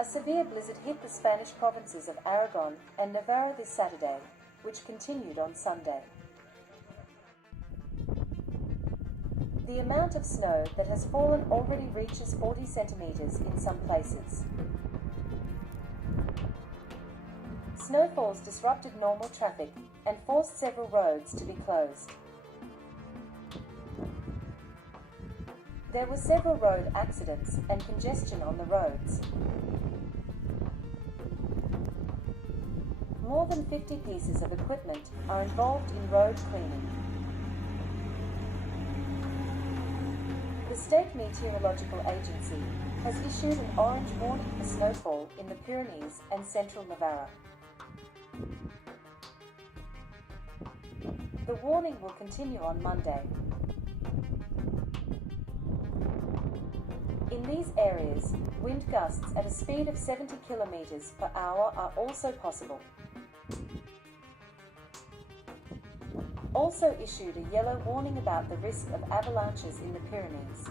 A severe blizzard hit the Spanish provinces of Aragon and Navarra this Saturday, which continued on Sunday. The amount of snow that has fallen already reaches 40 centimeters in some places. Snowfalls disrupted normal traffic and forced several roads to be closed. There were several road accidents and congestion on the roads. More than 50 pieces of equipment are involved in road cleaning. The State Meteorological Agency has issued an orange warning for snowfall in the Pyrenees and central Navarra. The warning will continue on Monday. In these areas, wind gusts at a speed of 70 km per hour are also possible. Also issued a yellow warning about the risk of avalanches in the Pyrenees.